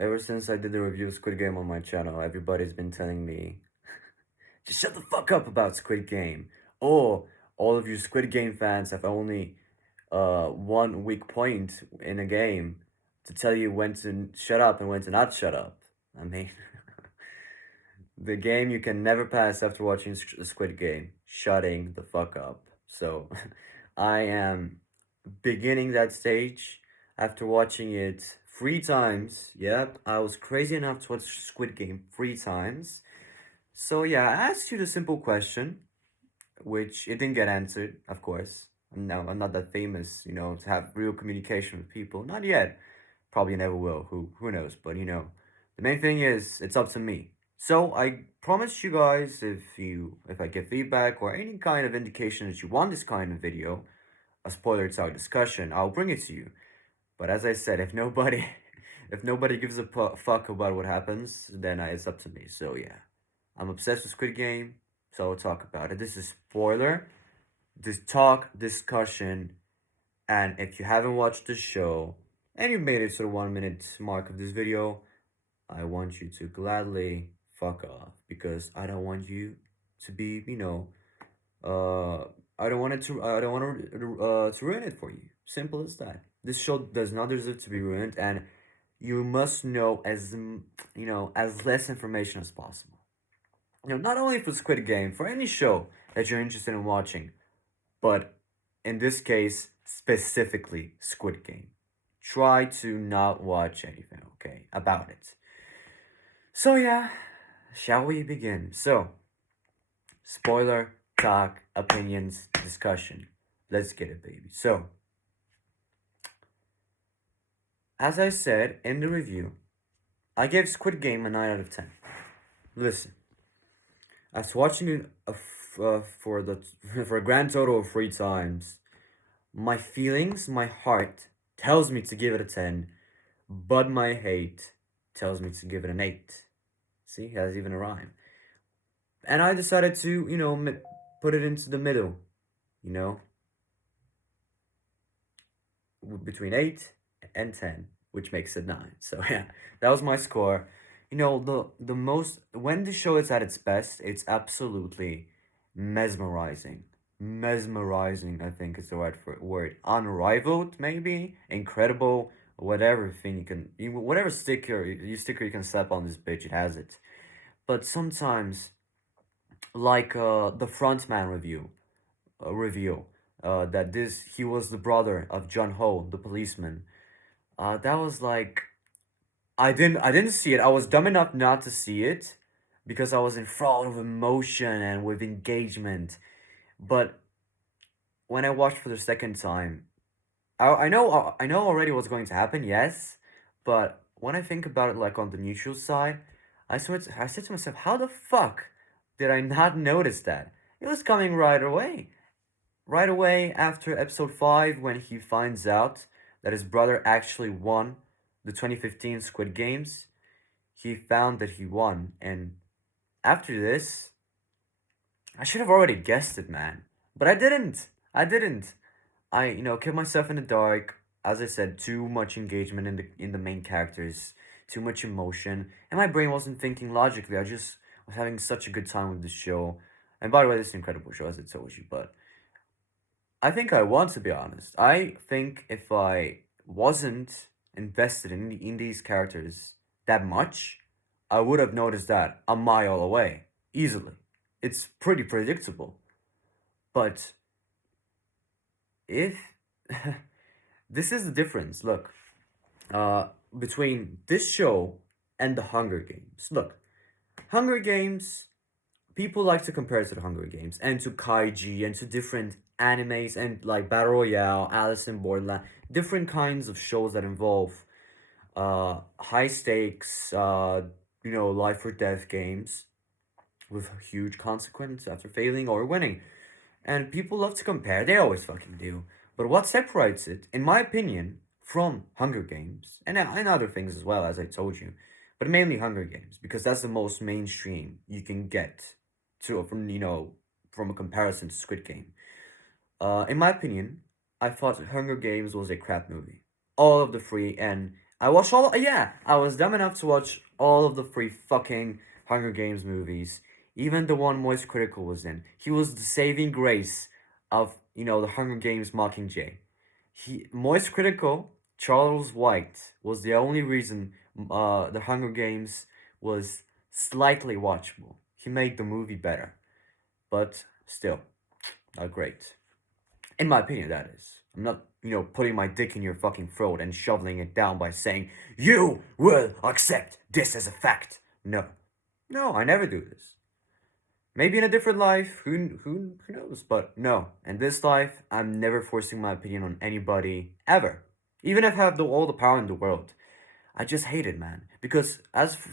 Ever since I did the review of Squid Game on my channel, everybody's been telling me, just shut the fuck up about Squid Game. Or all of you Squid Game fans have only one weak point in a game to tell you when to shut up and when to not shut up. I mean, the game you can never pass after watching Squid Game, shutting the fuck up. So, I am beginning that stage after watching it 3 times. Yep, I was crazy enough to watch Squid Game 3 times. So yeah, I asked you the simple question, which it didn't get answered, of course. No, I'm not that famous, to have real communication with people. Not yet. Probably never will. Who knows? But the main thing is it's up to me. So I promised you guys if I get feedback or any kind of indication that you want this kind of video, a spoiler talk discussion, I'll bring it to you. But as I said, if nobody if nobody gives a fuck about what happens, then it's up to me. So yeah, I'm obsessed with Squid Game, so I'll talk about it. This is spoiler, this talk discussion, and if you haven't watched the show and you made it to the 1 minute mark of this video, I want you to gladly fuck off because I don't want you to be, uh, I don't want to ruin it for you. Simple as that. This show does not deserve to be ruined, and you must know as less information as possible. Not only for Squid Game, for any show that you're interested in watching, but in this case, specifically Squid Game. Try to not watch anything, okay, about it. So yeah, shall we begin? So, spoiler, talk, opinions, discussion. Let's get it, baby. So, as I said in the review, I gave Squid Game a 9 out of 10. Listen, after watching it for the for a grand total of 3 times, my feelings, my heart tells me to give it a 10, but my hate tells me to give it an 8. See, it has even a rhyme. And I decided to, put it into the middle, you know, between 8 and 10, which makes it 9. So yeah, that was my score. The most when the show is at its best, it's absolutely mesmerizing. Mesmerizing, I think is the right word. Unrivaled, maybe incredible. Whatever thing whatever sticker you can slap on this bitch, it has it. But sometimes, like the frontman reveal, that he was the brother of John Ho, the policeman. That was like I didn't see it. I was dumb enough not to see it because I was enthralled with emotion and with engagement. But when I watched for the second time, I know already what's going to happen. Yes, but when I think about it, like on the neutral side, I said to myself, how the fuck did I not notice that? It was coming right away. Right away after episode 5, when he finds out that his brother actually won the 2015 Squid Games, he found that he won. And after this, I should have already guessed it, man. But I didn't. I didn't. I, kept myself in the dark. As I said, too much engagement in the main characters, too much emotion, and my brain wasn't thinking logically. I just was having such a good time with the show. And by the way, this is an incredible show, as I told you, but I think I want to be honest. I think if I wasn't invested in these characters that much, I would have noticed that a mile away easily. It's pretty predictable. But if this is the difference, look, between this show and the Hunger Games. Look, Hunger Games, people like to compare it to the Hunger Games and to Kaiji and to different animes and like Battle Royale, Alice in Borderland, different kinds of shows that involve high stakes, life or death games with huge consequence after failing or winning. And people love to compare, they always fucking do. But what separates it, in my opinion, from Hunger Games, and other things as well, as I told you, but mainly Hunger Games, because that's the most mainstream you can get from a comparison to Squid Game. In my opinion, I thought Hunger Games was a crap movie. All of the three, and I watched all. Yeah, I was dumb enough to watch all of the three fucking Hunger Games movies. Even the one Moist Critical was in. He was the saving grace of the Hunger Games Mockingjay. Moist Critical, Charles White was the only reason the Hunger Games was slightly watchable. He made the movie better, but still not great. In my opinion, that is. I'm not, putting my dick in your fucking throat and shoveling it down by saying, you will accept this as a fact. No. No, I never do this. Maybe in a different life, who knows? But no, in this life, I'm never forcing my opinion on anybody, ever. Even if I have all the power in the world. I just hate it, man. Because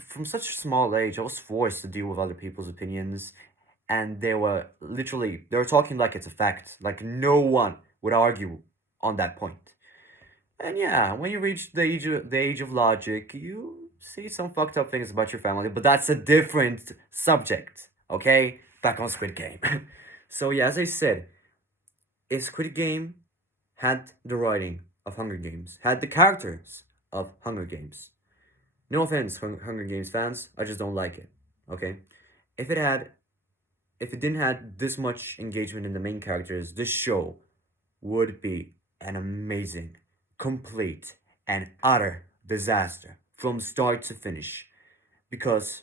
from such a small age, I was forced to deal with other people's opinions, and they were talking like it's a fact, like no one would argue on that point. And yeah, when you reach the age of logic, you see some fucked up things about your family, but that's a different subject. Okay, back on Squid Game. So yeah, as I said, if Squid Game had the writing of Hunger Games, had the characters of Hunger Games. No offense, Hunger Games fans, I just don't like it. Okay, if it had if it didn't have this much engagement in the main characters, this show would be an amazing, complete, and utter disaster from start to finish. Because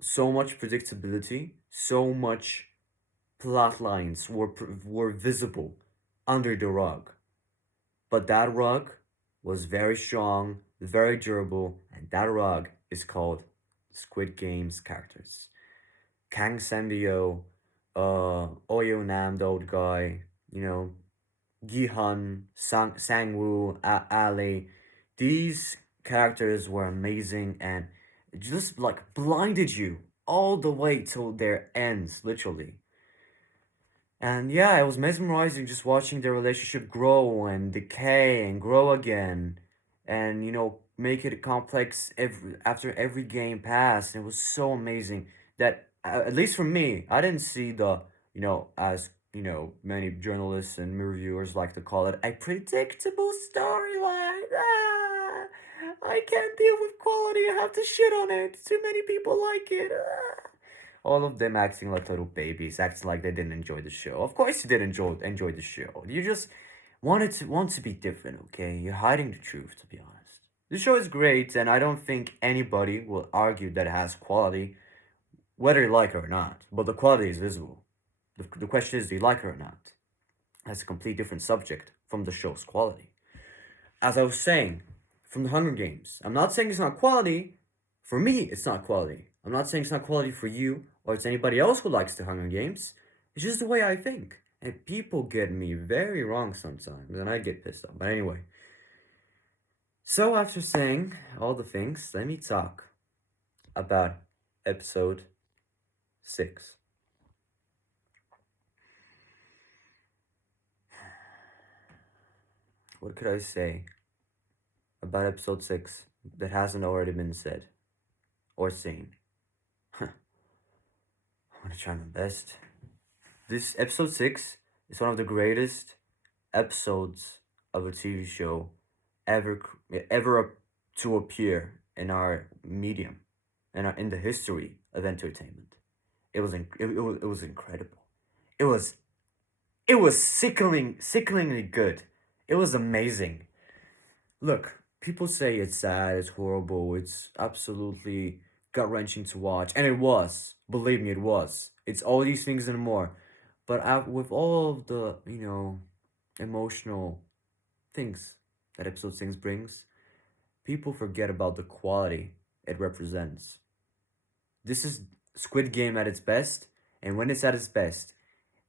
so much predictability, so much plot lines were visible under the rug. But that rug was very strong, very durable, and that rug is called Squid Game's characters. Kang Sambio, Oyo Nam, the old guy, Gihan, Sangwoo, Ali. These characters were amazing and just like blinded you all the way till their ends, literally. And yeah, it was mesmerizing just watching their relationship grow and decay and grow again, and make it complex after every game passed. It was so amazing that at least for me, I didn't see the as many journalists and reviewers like to call it a predictable storyline. I can't deal with quality. I have to shit on it. Too many people like it. All of them acting like little babies, acting like they didn't enjoy the show. Of course you did enjoy the show. You just want to be different, okay? You're hiding the truth, to be honest. The show is great, and I don't think anybody will argue that it has quality, whether you like it or not. But the quality is visible. The question is, do you like it or not? That's a complete different subject from the show's quality. As I was saying, from the Hunger Games, I'm not saying it's not quality. For me, it's not quality. I'm not saying it's not quality for you or it's anybody else who likes the Hunger Games. It's just the way I think. And people get me very wrong sometimes, and I get pissed off. But anyway, so after saying all the things, let me talk about episode 6. What could I say about episode 6 that hasn't already been said or seen? I'm gonna try my best. This episode 6 is one of the greatest episodes of a TV show ever ever to appear in our medium, in the history of entertainment. It was incredible. It was sickeningly good. It was amazing. Look, people say it's sad, it's horrible, it's absolutely gut wrenching to watch, and it was. Believe me, it was. It's all these things and more. But with all of the emotional things that episode 6 brings, people forget about the quality it represents. This is Squid Game at its best, and when it's at its best,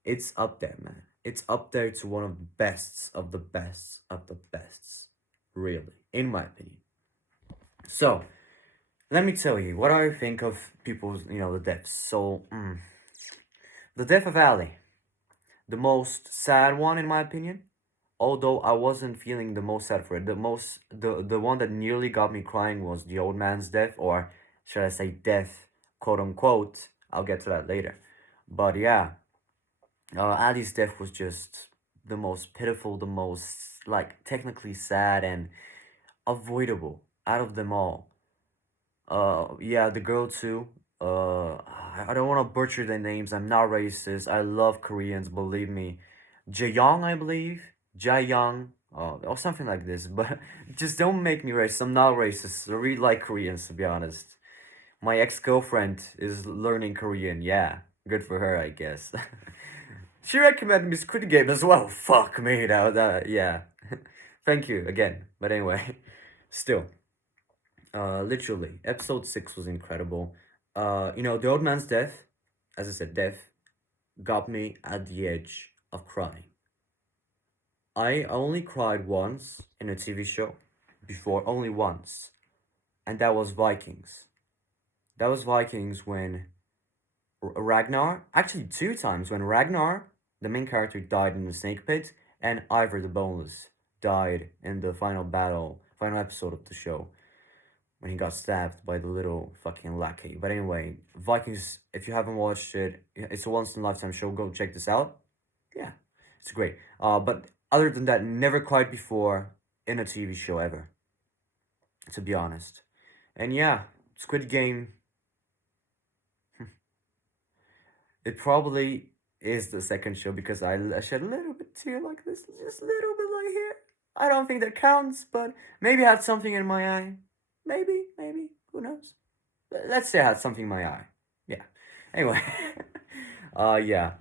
it's up there, man. It's up there to one of the bests of the bests of the bests. Really, in my opinion. So, let me tell you what I think of people's, the deaths. So, the death of Ali, the most sad one in my opinion. Although I wasn't feeling the most sad for it, the one that nearly got me crying was the old man's death, or should I say death, quote unquote. I'll get to that later. But yeah, Ali's death was just the most pitiful, the most like technically sad and avoidable out of them all. Yeah, the girl too. I don't want to butcher their names. I'm not racist. I love Koreans, believe me. Jaeyoung, I believe. Jaeyoung, or something like this. But just don't make me racist. I'm not racist. I really like Koreans, to be honest. My ex-girlfriend is learning Korean. Yeah, good for her, I guess. She recommended me Squid Game as well. Fuck me, that yeah. Thank you again. But anyway, still, literally, episode 6 was incredible. The old man's death, as I said, death, got me at the edge of crying. I only cried once in a TV show before, only once, and that was Vikings. That was Vikings when Ragnar, actually two times, when Ragnar, the main character, died in the snake pit, and Ivor the Boneless died in the final episode of the show, when he got stabbed by the little fucking lackey. But anyway, Vikings, if you haven't watched it, it's a once in a lifetime show. Go check this out. Yeah, it's great. But other than that, never cried before in a TV show ever, to be honest. And yeah, Squid Game, it probably is the second show because I shed a little bit tear like this, just a little bit like here. I don't think that counts, but maybe I had something in my eye. Maybe, who knows? Let's say I had something in my eye. Yeah. Anyway, yeah.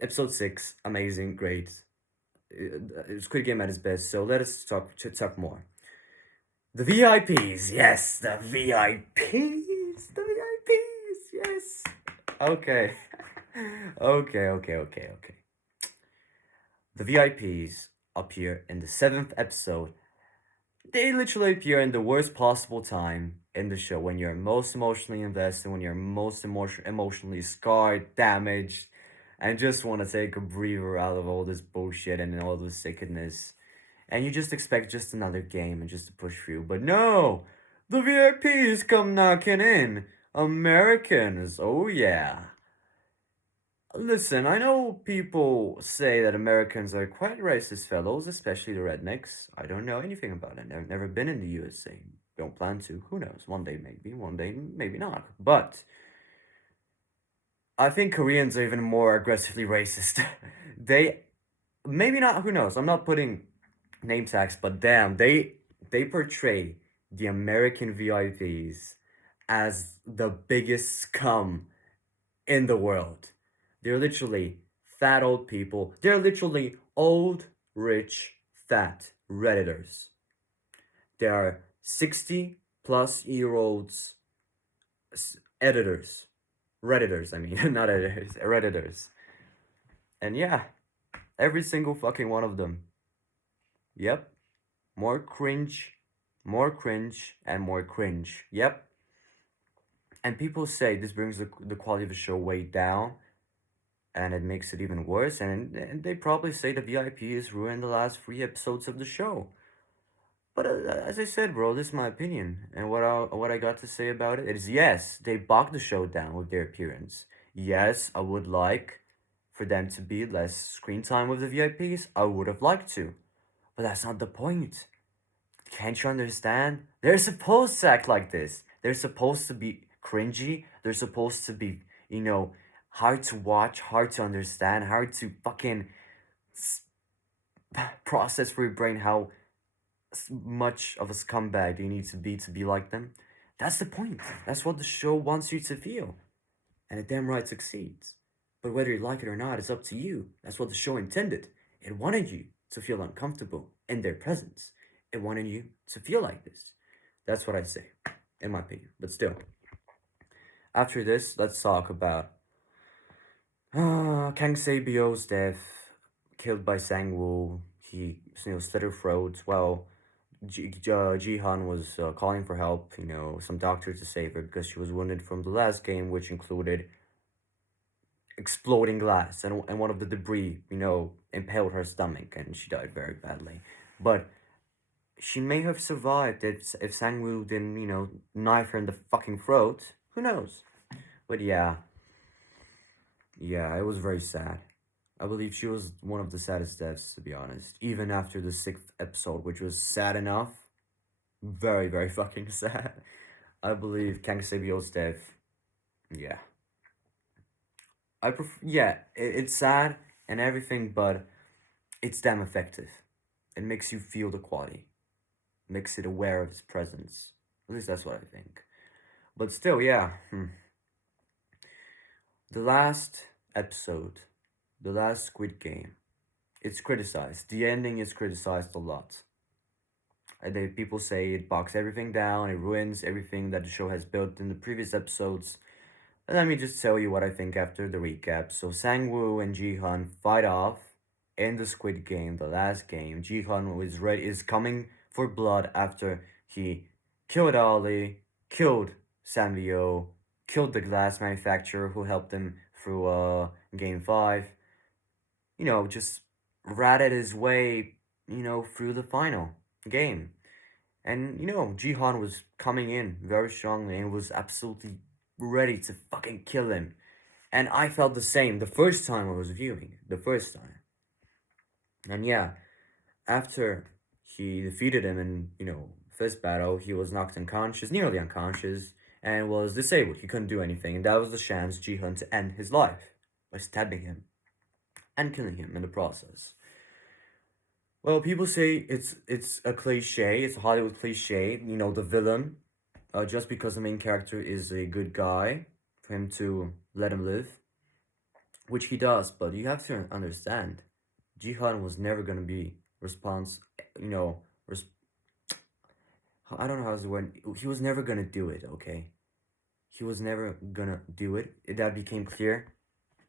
Episode 6, amazing, great. Squid Game at its best. So let us talk more. The VIPs, yes, the VIPs, the VIPs, yes. Okay, okay. The VIPs appear in the 7th episode. They literally appear in the worst possible time in the show, when you're most emotionally invested, when you're most emotionally scarred, damaged, and just want to take a breather out of all this bullshit and all this sickness. And you just expect just another game and just to push through. But no! The VIPs come knocking in! Americans, oh yeah. Listen, I know people say that Americans are quite racist fellows, especially the rednecks. I don't know anything about it. I've never been in the USA. Don't plan to. Who knows? One day maybe, one day maybe not. But I think Koreans are even more aggressively racist. They maybe not, who knows? I'm not putting name tags, but damn, they portray the American VIPs as the biggest scum in the world. They're literally fat old people. They're literally old, rich, fat Redditors. They are 60 plus year olds editors. Redditors, I mean, not editors, Redditors. And yeah, every single fucking one of them. Yep. More cringe, and more cringe. Yep. And people say this brings the quality of the show way down, and it makes it even worse. And they probably say the VIP has ruined the last 3 episodes of the show. But as I said, bro, this is my opinion, and what I got to say about it is yes, they bogged the show down with their appearance. Yes, I would like for them to be less screen time with the VIPs. I would have liked to, but that's not the point. Can't you understand? They're supposed to act like this. They're supposed to be cringy. They're supposed to be, hard to watch, hard to understand, hard to fucking process for your brain how much of a scumbag you need to be like them. That's the point. That's what the show wants you to feel. And it damn right succeeds. But whether you like it or not, it's up to you. That's what the show intended. It wanted you to feel uncomfortable in their presence. It wanted you to feel like this. That's what I say, in my opinion. But still, after this, let's talk about Kang Sabio's death, killed by Sang-woo. He, slit her throat. Well, Jihan was calling for help, some doctor to save her because she was wounded from the last game, which included exploding glass, and one of the debris, impaled her stomach, and she died very badly. But she may have survived if Sang-woo didn't, knife her in the fucking throat. Who knows? But yeah, it was very sad. I believe she was one of the saddest deaths, to be honest. Even after the 6th episode, which was sad enough, Very, very fucking sad. I believe Kang Sabio's death. Yeah, Yeah, it's sad and everything, but it's damn effective. It makes you feel the quality, makes it aware of his presence. At least that's what I think. But still, yeah. The last episode, the last Squid Game, it's criticized. The ending is criticized a lot. People say it bogs everything down, it ruins everything that the show has built in the previous episodes. And let me just tell you what I think after the recap. So Sang-woo and Ji-hun fight off in the Squid Game, the last game. Ji-hun is coming for blood after he killed Ali, killed Sanrio, killed the glass manufacturer who helped him through game 5. Just ratted his way, through the final game. And Jihan was coming in very strongly and was absolutely ready to fucking kill him. And I felt the same the first time I was viewing it, the first time. And yeah, after he defeated him in, first battle, he was knocked unconscious, nearly unconscious, and was disabled. He couldn't do anything, and that was the chance Jihan to end his life by stabbing him and killing him in the process. Well, people say it's a cliche, it's a Hollywood cliche, the villain, just because the main character is a good guy, for him to let him live, which he does, but you have to understand, Jihan was never gonna be response, you know, res- I don't know how's the word, he was never gonna do it, okay? He was never gonna do it. That became clear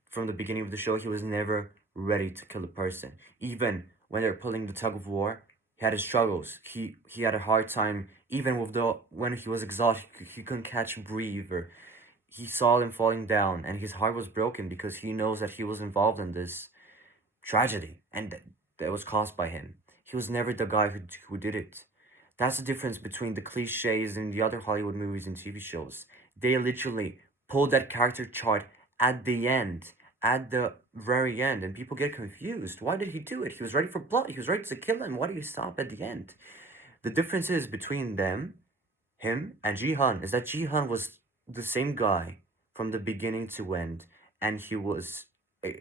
from the beginning of the show. He was never ready to kill a person. Even when they're pulling the tug of war, he had his struggles. He had a hard time even with the when he was exhausted. He couldn't catch a breath, or he saw them falling down, and his heart was broken because he knows that he was involved in this tragedy, and that was caused by him. He was never the guy who did it. That's the difference between the cliches in the other Hollywood movies and TV shows. They literally pulled that character chart at the end, at the very end, and people get confused. Why did he do it? He was ready for blood. He was ready to kill him. Why did he stop at the end? The difference is between him, and Jihan is that Jihan was the same guy from the beginning to end, and he was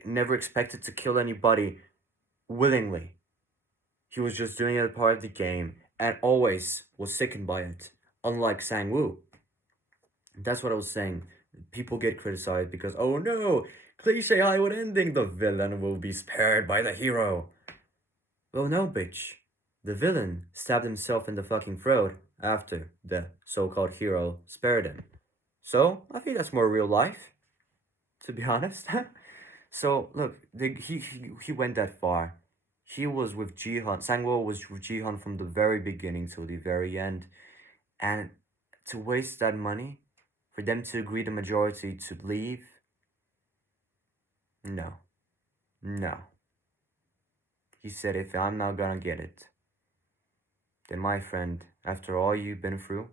never expected to kill anybody willingly. He was just doing it as part of the game and always was sickened by it, unlike Sang-woo. That's what I was saying. People get criticized because, oh no, cliche Hollywood ending, the villain will be spared by the hero. Well, no, bitch. The villain stabbed himself in the fucking throat after the so called hero spared him. So, I think that's more real life, to be honest. So, look, he went that far. He was with Jihan. Sangwoo was with Jihan from the very beginning to the very end. And to waste that money, for them to agree the majority to leave, no. No. He said, if I'm not gonna get it, then my friend, after all you've been through,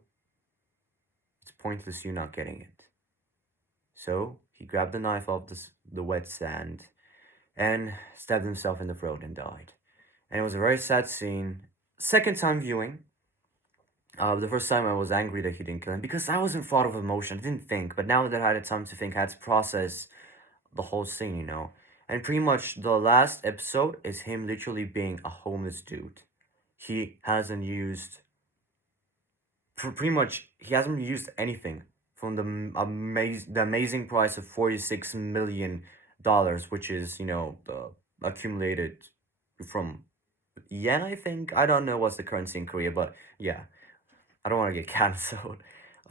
it's pointless you not getting it. So he grabbed the knife off the wet sand and stabbed himself in the throat and died. And it was a very sad scene. Second time viewing. The first time I was angry that he didn't kill him because I wasn't thought of emotion. I didn't think. But now that I had time to think, I had to process the whole scene. And pretty much the last episode is him literally being a homeless dude. He hasn't used pretty much he hasn't used anything from the amazing price of $46 million, which is the accumulated from yen. I think I don't know what's the currency in Korea, but yeah, I don't want to get canceled.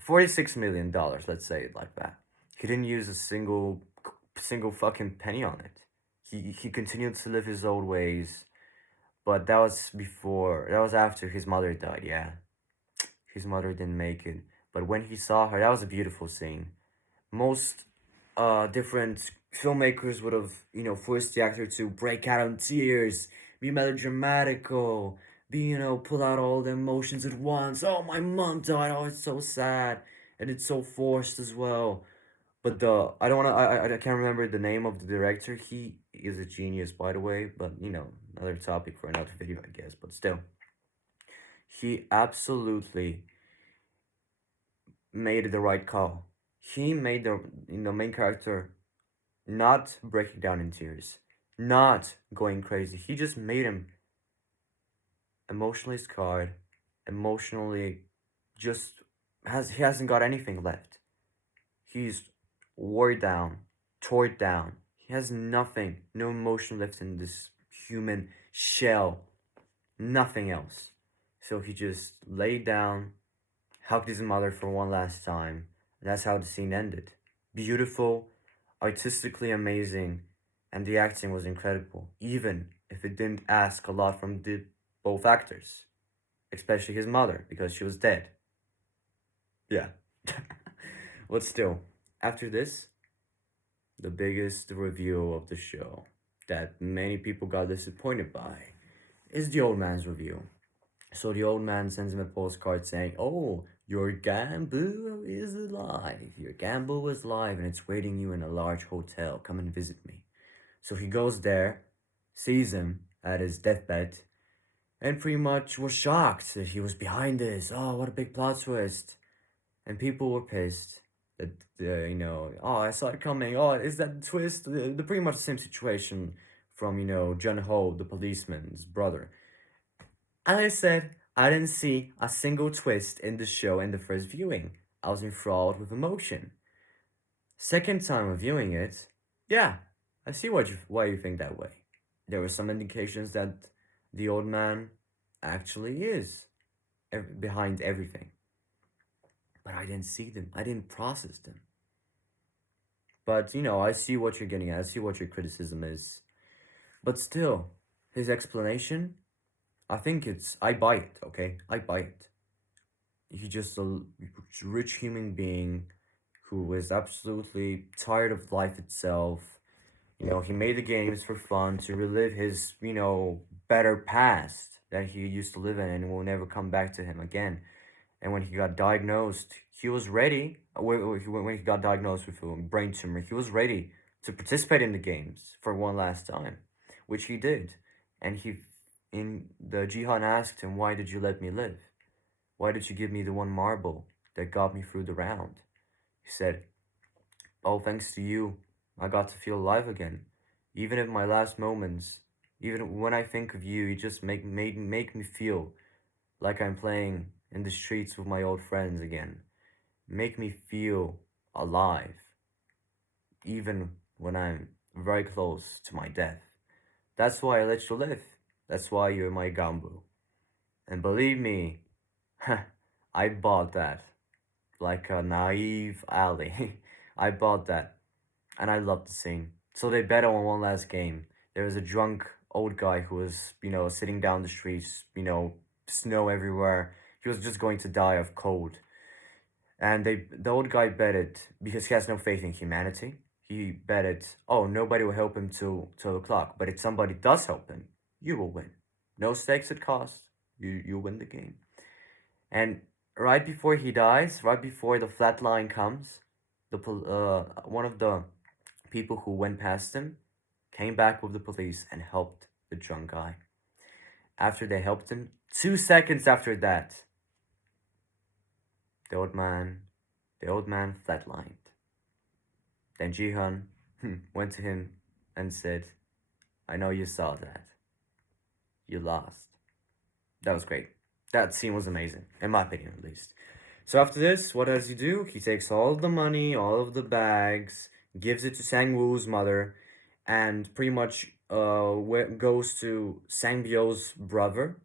$46 million, let's say it like that. He didn't use a single fucking penny on it. He continued to live his old ways, but that was after his mother died. Yeah, his mother didn't make it, but when he saw her, that was a beautiful scene. Most different filmmakers would have forced the actor to break out in tears, be melodramatical, pull out all the emotions at once. Oh, my mom died. Oh, it's so sad, and it's so forced as well. But I don't wanna I can't remember the name of the director. He is a genius, by the way. But another topic for another video, I guess. But still, He absolutely made the right call. He made the main character not breaking down in tears, not going crazy. He just made him emotionally scarred, emotionally just he hasn't got anything left. He's wore down, torn down. He has nothing, no emotion left in this human shell, nothing else. So he just laid down, hugged his mother for one last time, and that's how the scene ended. Beautiful, artistically amazing, and the acting was incredible, even if it didn't ask a lot from the both actors, especially his mother, because she was dead. Yeah. But still, after this, the biggest review of the show that many people got disappointed by is the old man's review. So the old man sends him a postcard saying, "Oh, your Gambu is alive. Your Gambu is alive and it's waiting you in a large hotel. Come and visit me." So he goes there, sees him at his deathbed, and pretty much was shocked that he was behind this. Oh, what a big plot twist. And people were pissed that, oh, I saw it coming. Oh, is that the twist? The pretty much the same situation from, Jun Ho, the policeman's brother. And I said, I didn't see a single twist in the show in the first viewing. I was enthralled with emotion. Second time viewing it, yeah, I see why you think that way. There were some indications that the old man actually is behind everything. But I didn't see them. I didn't process them. But, I see what you're getting at. I see what your criticism is. But still, his explanation, I buy it, okay? I buy it. He's just a rich human being who is absolutely tired of life itself. He made the games for fun to relive his, better past that he used to live in and will never come back to him again. And when he got diagnosed, he was ready. When he got diagnosed with a brain tumor, he was ready to participate in the games for one last time, which he did. And the Jihan asked him, "Why did you let me live? Why did you give me the one marble that got me through the round?" He said, "Oh, thanks to you, I got to feel alive again. Even in my last moments, even when I think of you, you just make me feel like I'm playing in the streets with my old friends again. Make me feel alive, even when I'm very close to my death. That's why I let you live. That's why you're my Gambu. And believe me, I bought that like a naive alley. I bought that, and I loved the scene. So they bet on one last game. There was a drunk old guy who was, sitting down the streets, snow everywhere. He was just going to die of cold. And the old guy betted, because he has no faith in humanity, he betted, "Oh, nobody will help him till 12 o'clock. But if somebody does help him, you will win. No stakes it costs. You win the game." And right before he dies, right before the flat line comes, one of the people who went past him came back with the police and helped the drunk guy. After they helped him, 2 seconds after that, the old man, flatlined. Then Jihan went to him and said, "I know you saw that. You lost." That was great. That scene was amazing, in my opinion at least. So after this, what does he do? He takes all of the money, all of the bags, gives it to Sang-woo's mother, and pretty much goes to Sang-byo's brother,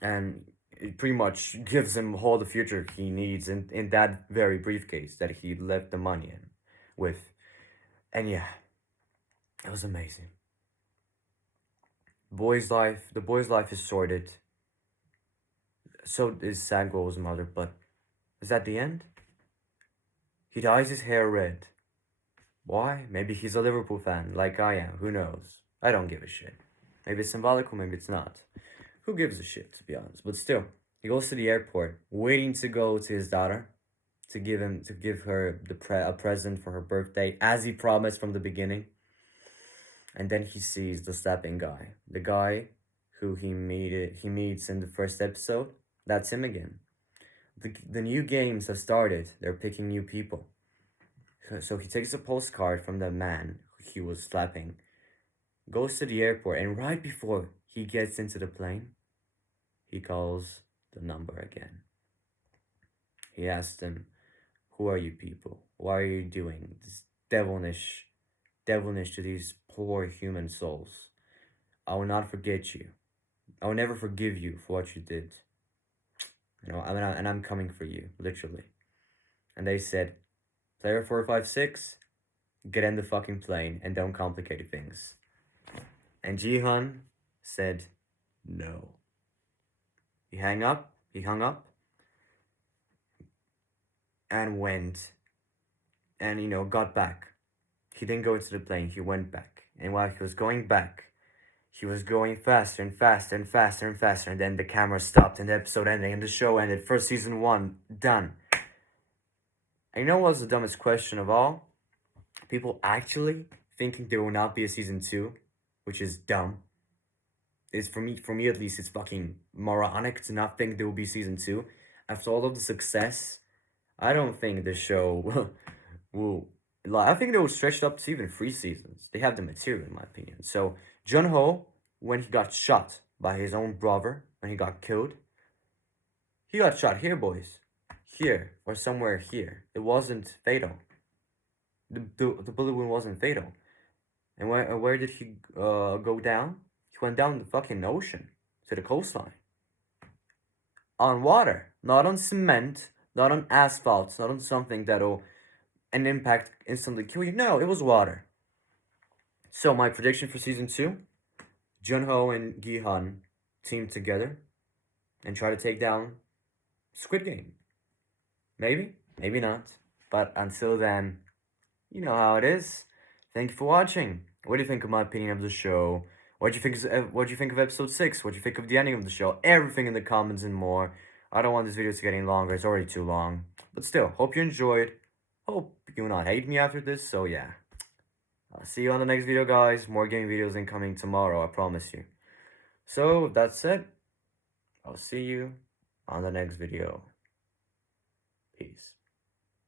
and it pretty much gives him all the future he needs in that very briefcase that he left the money in with. And yeah, it was amazing. The boy's life is sorted. So is Sang-woo's mother, but is that the end? He dyes his hair red. Why? Maybe he's a Liverpool fan, like I am. Who knows? I don't give a shit. Maybe it's symbolic or maybe it's not. Who gives a shit, to be honest? But still, he goes to the airport, waiting to go to his daughter, to give her a present for her birthday, as he promised from the beginning. And then he sees the slapping guy, the guy who he meets in the first episode, that's him again. The new games have started. They're picking new people. So he takes a postcard from the man he was slapping, goes to the airport, and right before he gets into the plane, he calls the number again. He asks them, "Who are you people? Why are you doing this devilish to these poor human souls? I will not forget you. I will never forgive you for what you did. And I'm coming for you, literally." And they said, "Player 456, get in the fucking plane and don't complicate things." And Jihan said, "No." He hung up, and went, and got back. He didn't go into the plane, he went back. And while he was going back, he was going faster and faster and faster and faster, and then the camera stopped and the episode ended and the show ended. First season 1, done. And you know what's the dumbest question of all? People actually thinking there will not be a season 2, which is dumb. It's for me at least, it's fucking moronic to not think there will be season 2. After all of the success, I don't think the show will. I think they will stretch it up to even 3 seasons. They have the material, in my opinion. So Jun-ho, when he got shot by his own brother, when he got killed, he got shot here, boys, here or somewhere here. It wasn't fatal. The bullet wound wasn't fatal. And where did he go down? He went down the fucking ocean to the coastline. On water, not on cement, not on asphalt, not on something that'll an impact instantly kill you. No, it was water. So my prediction for season 2, Jun-ho and Gi-hun team together and try to take down Squid Game. Maybe, maybe not. But until then, you know how it is. Thank you for watching. What do you think of my opinion of the show? What do you think of episode 6? What do you think of the ending of the show? Everything in the comments and more. I don't want this video to get any longer. It's already too long. But still, hope you enjoyed. Hope you will not hate me after this. So yeah. I'll see you on the next video, guys. More gaming videos incoming tomorrow, I promise you. So, that's it. I'll see you on the next video. Peace.